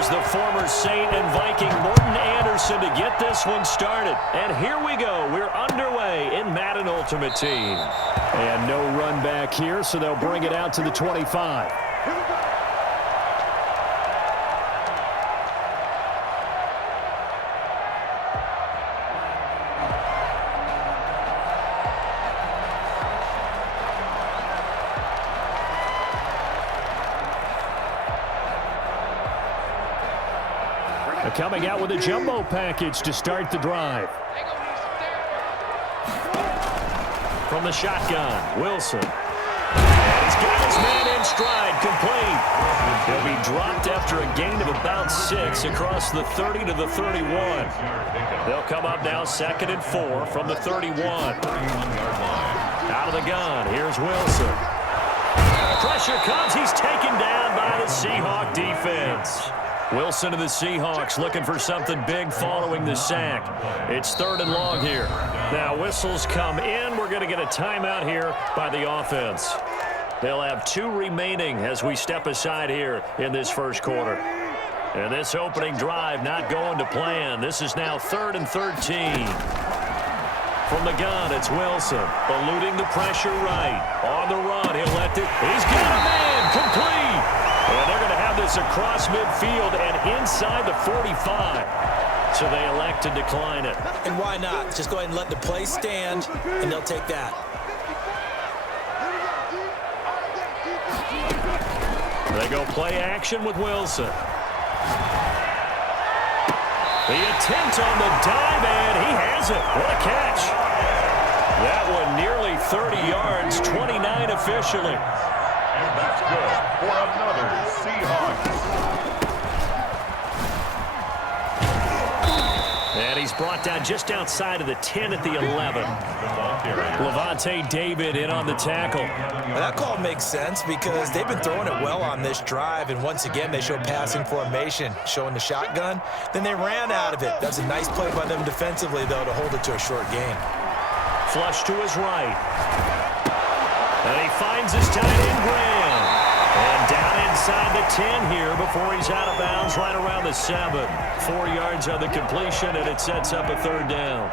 Here's the former Saint and Viking Morton Anderson to get this one started. And here we go. We're underway in Madden Ultimate Team. And no run back here, so they'll bring it out to the 25. Coming out with a jumbo package to start the drive. From the shotgun, Wilson. And he's got his man in stride, complete. He'll be dropped after a gain of about 6 across the 30 to the 31. They'll come up now 2nd and 4 from the 31. Out of the gun, here's Wilson. Pressure comes, he's taken down by the Seahawk defense. Wilson and the Seahawks looking for something big following the sack. It's 3rd and long here. Now whistles come in. We're going to get a timeout here by the offense. They'll have 2 remaining as we step aside here in this first quarter. And this opening drive not going to plan. This is now 3rd and 13. From the gun, it's Wilson. Eluding the pressure right. On the run, he'll let it. He's got a man complete. And they're going to have this across midfield and inside the 45. So they elect to decline it. And why not? Just go ahead and let the play stand, and they'll take that. They go play action with Wilson. The attempt on the dive, and he has it. What a catch. That one nearly 30 yards, 29 officially. And that's good for another Seahawks. And he's brought down just outside of the 10 at the 11. Levante David in on the tackle. Well, that call makes sense because they've been throwing it well on this drive, and once again they show passing formation, showing the shotgun. Then they ran out of it. That's a nice play by them defensively, though, to hold it to a short gain. Flush to his right. And he finds his tight end, Graham. And down inside the 10 here before he's out of bounds right around the 7. 4 yards on the completion, and it sets up a 3rd down.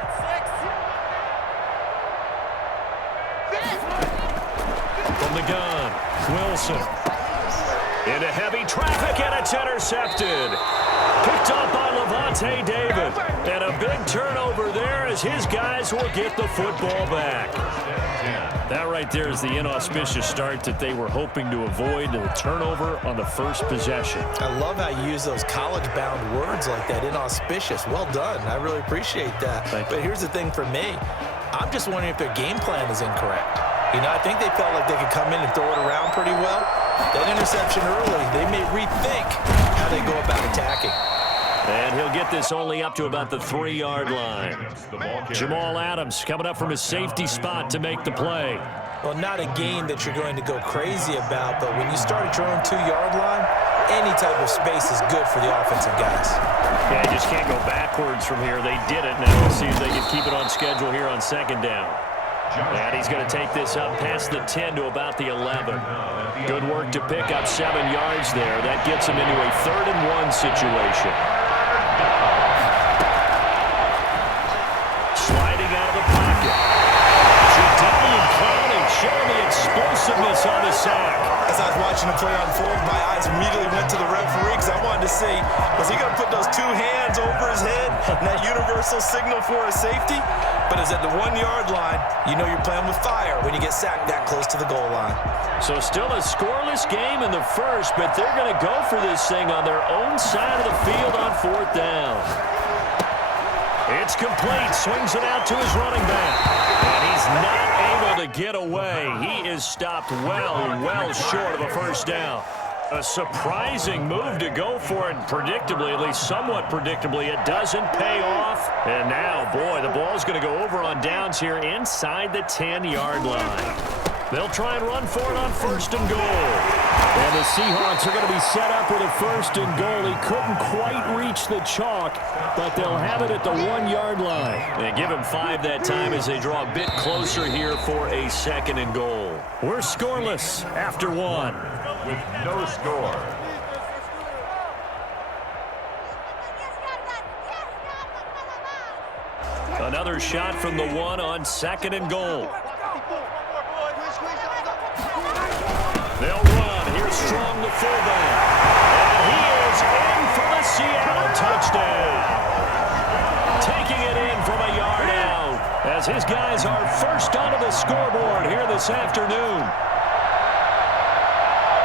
From the gun, Wilson. Into heavy traffic, and it's intercepted. Picked up by Levante David. And a big turnover there as his guys will get the football back. That right there is the inauspicious start that they were hoping to avoid, the turnover on the first possession. I love how you use those college-bound words like that, inauspicious. Well done. I really appreciate that. But here's the thing for me. I'm just wondering if their game plan is incorrect. You know, I think they felt like they could come in and throw it around pretty well. That interception early, they may rethink how they go about attacking. And he'll get this only up to about the 3-yard line. Jamal Adams coming up from his safety spot to make the play. Well, not a game that you're going to go crazy about, but when you start at your own 2-yard line, any type of space is good for the offensive guys. Yeah, you just can't go backwards from here. They did it. Now we'll see if they can keep it on schedule here on 2nd down. And he's going to take this up past the 10 to about the 11. Good work to pick up 7 yards there. That gets him into a 3rd and 1 situation. Sliding out of the pocket. Jadavian Clowney showing the explosiveness on the sack. As I was watching the play unfold, my eyes immediately went to the referee because I wanted to see, was he going to put those 2 hands over his head and that universal signal for a safety? But it's at the 1-yard line. You know you're playing with fire when you get sacked that close to the goal line. So still a scoreless game in the first, but they're going to go for this thing on their own side of the field on 4th down. It's complete. Swings it out to his running back. And he's not able to get away. He is stopped well short of a 1st down. A surprising move to go for it, predictably, at least somewhat predictably. It doesn't pay off. And now, boy, the ball's going to go over on downs here inside the 10-yard line. They'll try and run for it on 1st and goal. And the Seahawks are going to be set up with a 1st and goal. He couldn't quite reach the chalk, but they'll have it at the 1-yard line. And give him 5 that time as they draw a bit closer here for a 2nd and goal. We're scoreless after 1. With no score. Another shot from the 1 on 2nd and goal. They'll run. Here's Strong, the fullback. And he is in for the Seattle touchdown. Taking it in from a yard out as his guys are first onto the scoreboard here this afternoon.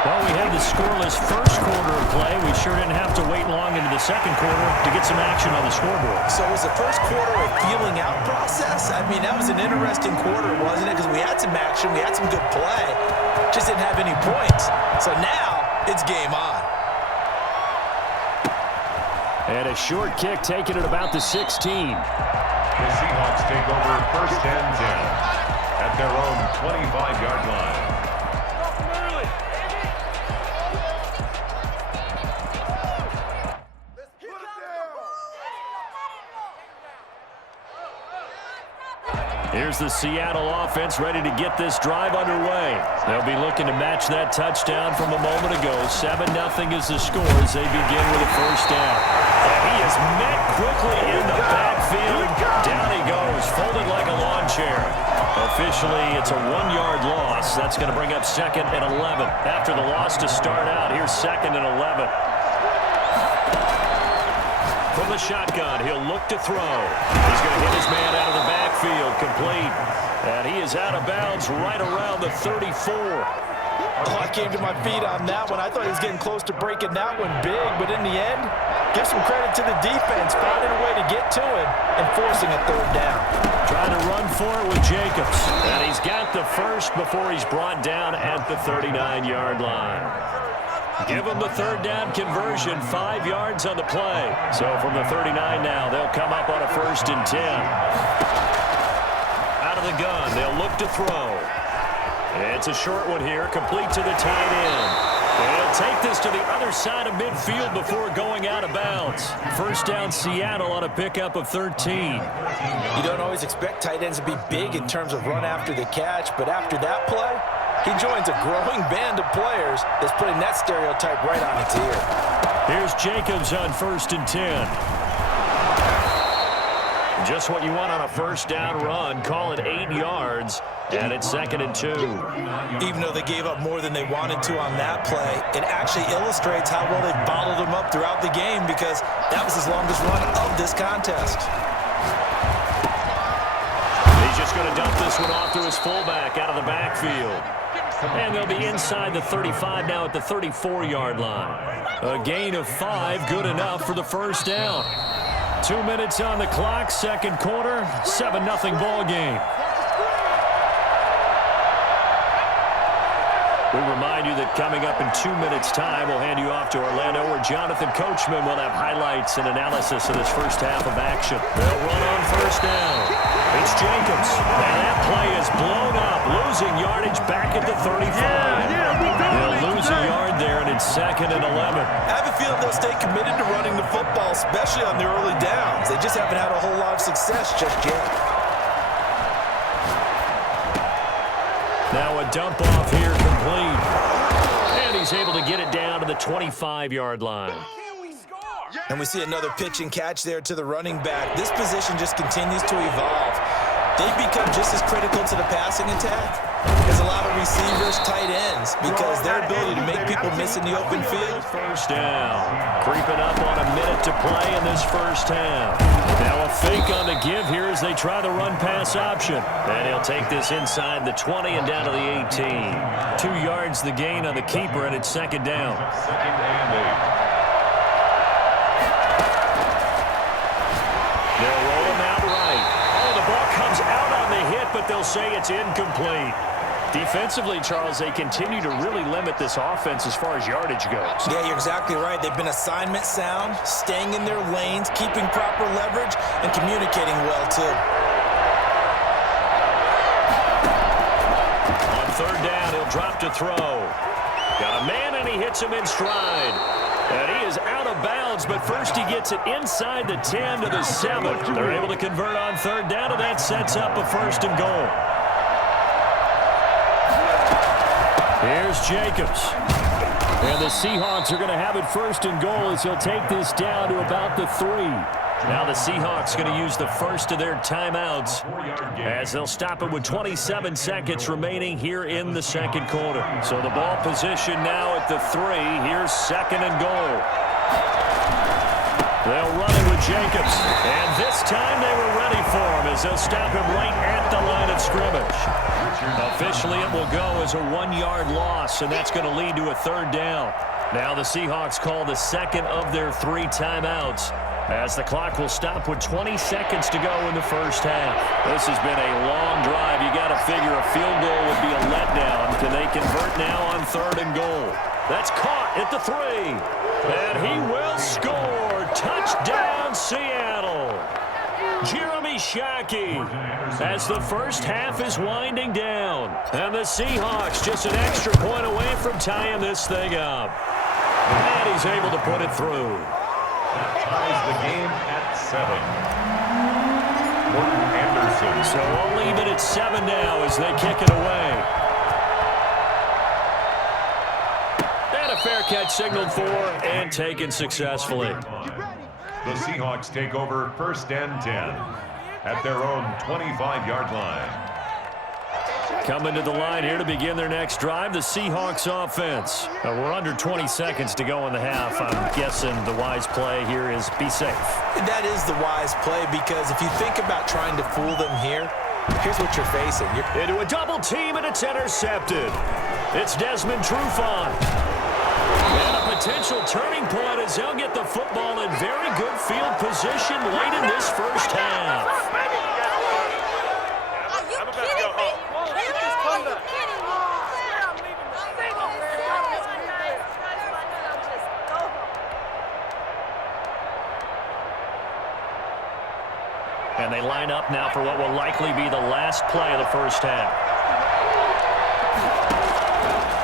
Well, we had the scoreless first quarter of play. We sure didn't have to wait long into the second quarter to get some action on the scoreboard. So was the first quarter a feeling out process? I mean, that was an interesting quarter, wasn't it? Because we had some action, we had some good play, just didn't have any points. So now it's game on. And a short kick taken at about the 16. The Seahawks take over 1st and 10 at their own 25-yard line. Here's the Seattle offense ready to get this drive underway. They'll be looking to match that touchdown from a moment ago. 7-0 is the score as they begin with a first down. And he is met quickly in the backfield. Down he goes, folded like a lawn chair. Officially, it's a 1-yard loss. That's going to bring up 2nd and 11. After the loss to start out, here's 2nd and 11. From the shotgun, he'll look to throw. He's going to hit his man out of the backfield, complete. And he is out of bounds right around the 34. Oh, I came to my feet on that one. I thought he was getting close to breaking that one big, but in the end, give some credit to the defense, finding a way to get to it and forcing a 3rd down. Trying to run for it with Jacobs. And he's got the first before he's brought down at the 39-yard line. Give them the 3rd down conversion, 5 yards on the play. So from the 39 now, they'll come up on a 1st and 10. Out of the gun, they'll look to throw. It's a short one here, complete to the tight end. They'll take this to the other side of midfield before going out of bounds. 1st down Seattle on a pickup of 13. You don't always expect tight ends to be big in terms of run after the catch, but after that play, he joins a growing band of players that's putting that stereotype right on its ear. Here's Jacobs on 1st and 10. Just what you want on a 1st down run. Call it 8 yards, and it's 2nd and 2. Even though they gave up more than they wanted to on that play, it actually illustrates how well they bottled him up throughout the game because that was his longest run of this contest. He's just going to dump this one off to his fullback out of the backfield. And they'll be inside the 35 now at the 34-yard line. A gain of 5, good enough for the 1st down. 2 minutes on the clock, 2nd quarter, 7-0 ball game. We remind you that coming up in 2 minutes' time, we'll hand you off to Orlando, where Jonathan Coachman will have highlights and analysis of this first half of action. They'll run on 1st down. It's Jacobs, and that play is blown up, losing yardage back at the 35. They'll lose a yard there, and it's 2nd and 11. I have a feeling they'll stay committed to running the football, especially on the early downs. They just haven't had a whole lot of success just yet. Now a dump off here complete. And he's able to get it down to the 25-yard line. And we see another pitch and catch there to the running back. This position just continues to evolve. They've become just as critical to the passing attack as a lot of receivers, tight ends, because their ability to make people miss in the open field. 1st down. Creeping up on a minute to play in this 1st half. Now a fake on the give here as they try the run-pass option. And he'll take this inside the 20 and down to the 18. 2 yards the gain on the keeper, and it's 2nd down. 2nd and 8. They'll roll him out right. Oh, the ball comes out on the hit, but they'll say it's incomplete. Defensively, Charles, they continue to really limit this offense as far as yardage goes. Yeah, you're exactly right. They've been assignment sound, staying in their lanes, keeping proper leverage, and communicating well, too. On 3rd down, he'll drop to throw. Got a man, and he hits him in stride. And he is out of bounds, but first he gets it inside the 10 to the 7. They're able to convert on 3rd down, and that sets up a 1st and goal. Here's Jacobs. And the Seahawks are going to have it first and goal as he'll take this down to about the 3. Now the Seahawks going to use the first of their timeouts as they'll stop it with 27 seconds remaining here in the second quarter. So the ball position now at the 3. Here's second and goal. They'll run it with Jacobs. And this time they were ready for him as they'll stop him right at the line of scrimmage. Officially, it will go as a 1-yard loss, and that's going to lead to a third down. Now the Seahawks call the second of their 3 timeouts as the clock will stop with 20 seconds to go in the first half. This has been a long drive. You got to figure a field goal would be a letdown. Can they convert now on third and goal? That's caught at the 3. And he will score. Touchdown, Seattle. Jeremy Shockey as the first half is winding down. And the Seahawks just an extra point away from tying this thing up. And he's able to put it through. That ties the game at 7. Morton Anderson. So we'll leave it at 7 now as they kick it away. And a fair catch signaled for and taken successfully. The Seahawks take over first and 10 at their own 25-yard line. Coming to the line here to begin their next drive, the Seahawks offense. We're under 20 seconds to go in the half. I'm guessing the wise play here is be safe. That is the wise play because if you think about trying to fool them here, here's what you're facing. Into a double team, and it's intercepted. It's Desmond Trufant. And a potential turning point as they'll get the football in very good field position late in this first half. And they line up now for what will likely be the last play of the first half.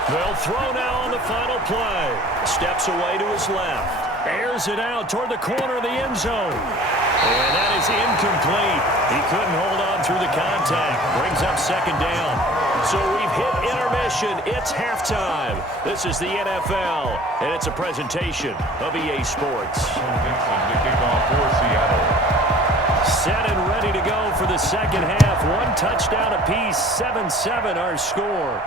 They'll throw now on the final play. Steps away to his left. Airs it out toward the corner of the end zone. And that is incomplete. He couldn't hold on through the contact. Brings up second down. So we've hit intermission. It's halftime. This is the NFL, and it's a presentation of EA Sports. Dixon to kick off for Seattle. Set and ready to go for the second half. 1 touchdown apiece, 7-7 our score.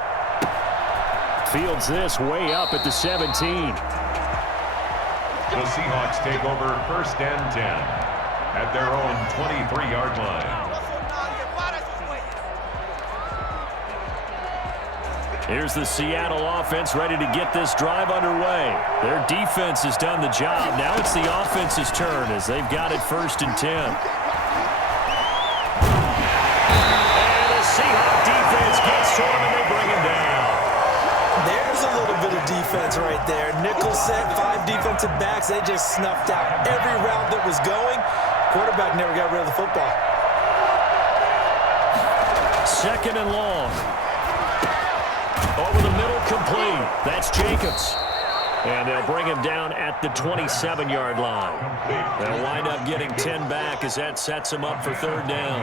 Fields this way up at the 17. The Seahawks take over first and 10 at their own 23-yard line. Here's the Seattle offense ready to get this drive underway. Their defense has done the job. Now it's the offense's turn as they've got it first and 10. And the Seahawks defense gets to him and they bring him down. There's a little bit of defense right there. Nickel set, 5 defensive backs. They just snuffed out every route that was going. Quarterback never got rid of the football. Second and long. Over the middle, complete. That's Jacobs. And they'll bring him down at the 27-yard line. They'll wind up getting 10 back as that sets him up for third down.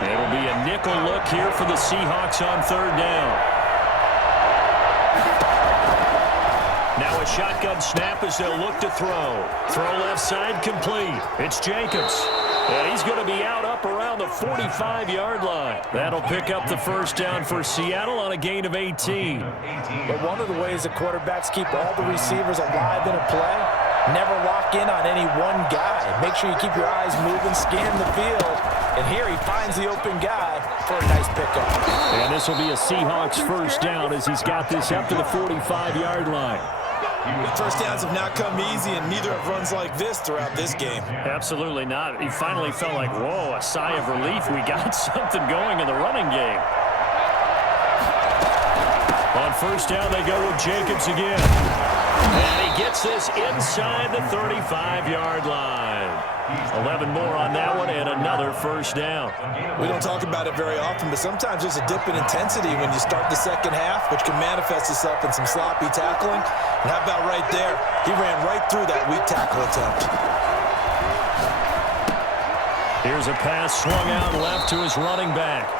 It'll be a nickel look here for the Seahawks on third down. Now a shotgun snap as they'll look to throw. Throw left side complete. It's Jacobs. And he's going to be out up around the 45-yard line. That'll pick up the first down for Seattle on a gain of 18. But one of the ways the quarterbacks keep all the receivers alive in a play, never lock in on any one guy. Make sure you keep your eyes moving, scan the field. And here he finds the open guy for a nice pickup. And this will be a Seahawks first down as he's got this up to the 45-yard line. First downs have not come easy, and neither have runs like this throughout this game. Absolutely not. He finally felt like, whoa, a sigh of relief. We got something going in the running game. On first down, they go with Jacobs again. And he gets this inside the 35-yard line. 11 more on that one and another first down. We don't talk about it very often, but sometimes there's a dip in intensity when you start the second half, which can manifest itself in some sloppy tackling. And how about right there? He ran right through that weak tackle attempt. Here's a pass swung out left to his running back.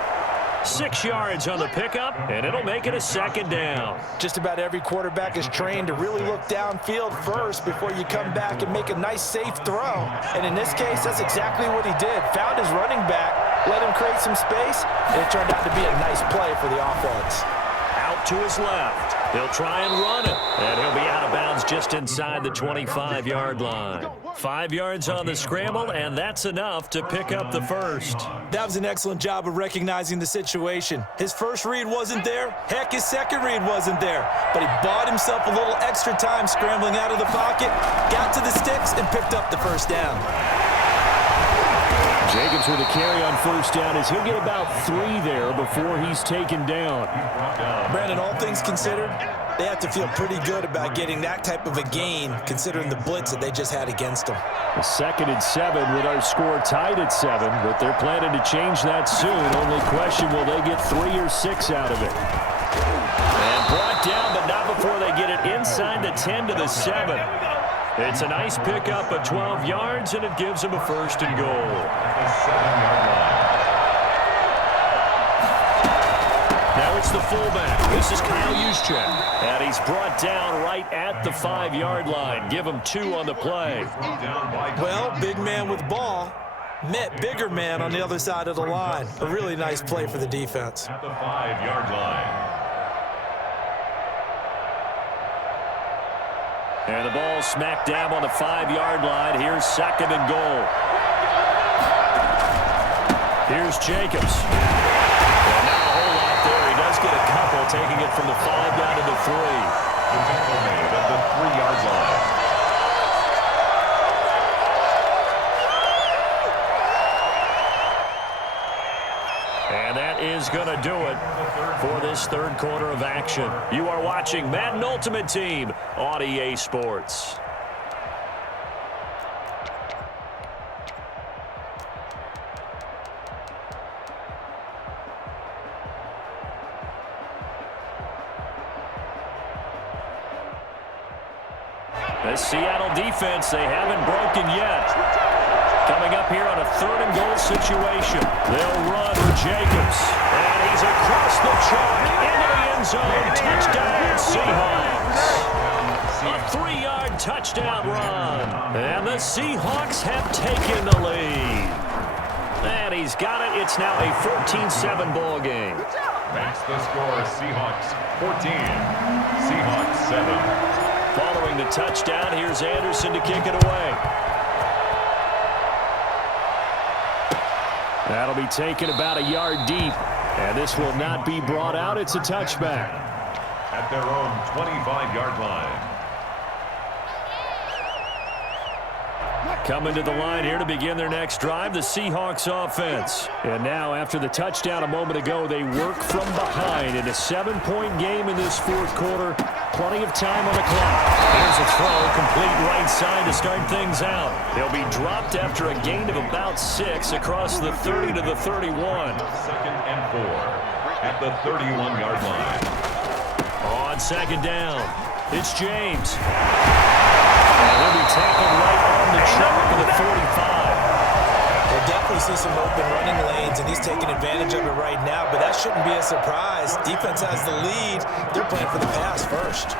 6 yards on the pickup, and it'll make it a 2nd down. Just about every quarterback is trained to really look downfield first before you come back and make a nice, safe throw. And in this case, that's exactly what he did. Found his running back, let him create some space, and it turned out to be a nice play for the offense. Out to his left. He'll try and run it, and he'll be out of bounds just inside the 25-yard line. 5 yards on the scramble, and that's enough to pick up the first. That was an excellent job of recognizing the situation. His first read wasn't there. Heck, his second read wasn't there. But he bought himself a little extra time scrambling out of the pocket, got to the sticks, and picked up the first down. Jacobs with a carry on first down as he'll get about 3 there before he's taken down. Brandon, all things considered, they have to feel pretty good about getting that type of a gain considering the blitz that they just had against them. A 2nd and 7 with our score tied at 7, but they're planning to change that soon. Only question, will they get 3 or 6 out of it? And brought down, but not before they get it inside the 10 to the 7. It's a nice pickup of 12 yards, and it gives them a 1st and goal. Now it's the fullback. This is Kyle Juszczyk. And he's brought down right at the 5-yard line. Give him 2 on the play. Well, big man with ball met bigger man on the other side of the line. A really nice play for the defense. At the 5-yard line. And the ball smack dab on the 5-yard line. Here's 2nd and goal. Here's Jacobs. And not a whole lot there. He does get a couple, taking it from the 5 down to the 3. The tackle made at the 3-yard line. And that is going to do it for this 3rd quarter of action. You are watching Madden Ultimate Team on EA Sports. The Seattle defense, they haven't broken yet. Coming up here on a 3rd and goal situation. They'll run for Jacobs. And he's across the chalk into the end zone. Touchdown, Seahawks. A 3-yard touchdown run. And the Seahawks have taken the lead. And he's got it. It's now a 14-7 ball game. That's the score. Seahawks 14. Seahawks 7. Following the touchdown, here's Anderson to kick it away. That'll be taken about a yard deep, and this will not be brought out. It's a touchback. At their own 25-yard line. Coming to the line here to begin their next drive, the Seahawks offense. And now, after the touchdown a moment ago, they work from behind in a 7-point game in this 4th quarter. Plenty of time on the clock. Here's a throw, complete right side to start things out. They'll be dropped after a gain of about 6 across the 30 to the 31. 2nd and 4 at the 31-yard line. On 2nd down, it's James. And he'll be tackled right on the trigger for the 45. We'll definitely see some open running lanes, and he's taking advantage of it right now, but that shouldn't be a surprise. Defense has the lead. They're playing for the pass first.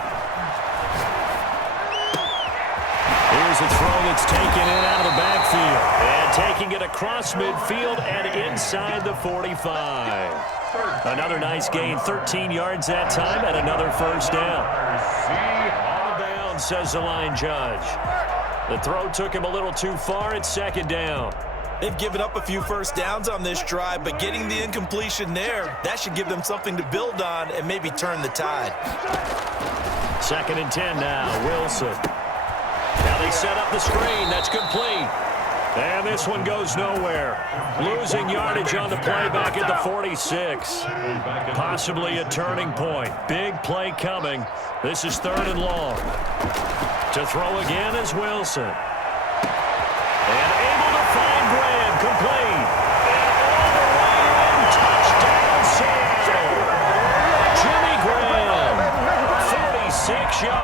Here's a throw that's taken in out of the backfield. And taking it across midfield and inside the 45. Another nice gain, 13 yards that time, and another 1st down. Out of bounds, says the line judge. The throw took him a little too far. It's 2nd down. They've given up a few 1st downs on this drive, but getting the incompletion there, that should give them something to build on and maybe turn the tide. 2nd and 10 now, Wilson. Now they set up the screen. That's complete. And this one goes nowhere. Losing yardage on the play back at the 46. Possibly a turning point. Big play coming. This is 3rd and long. To throw again is Wilson. And able to find Graham. Complete. And all the way in. Touchdown, Seattle. Jimmy Graham. 46 yards.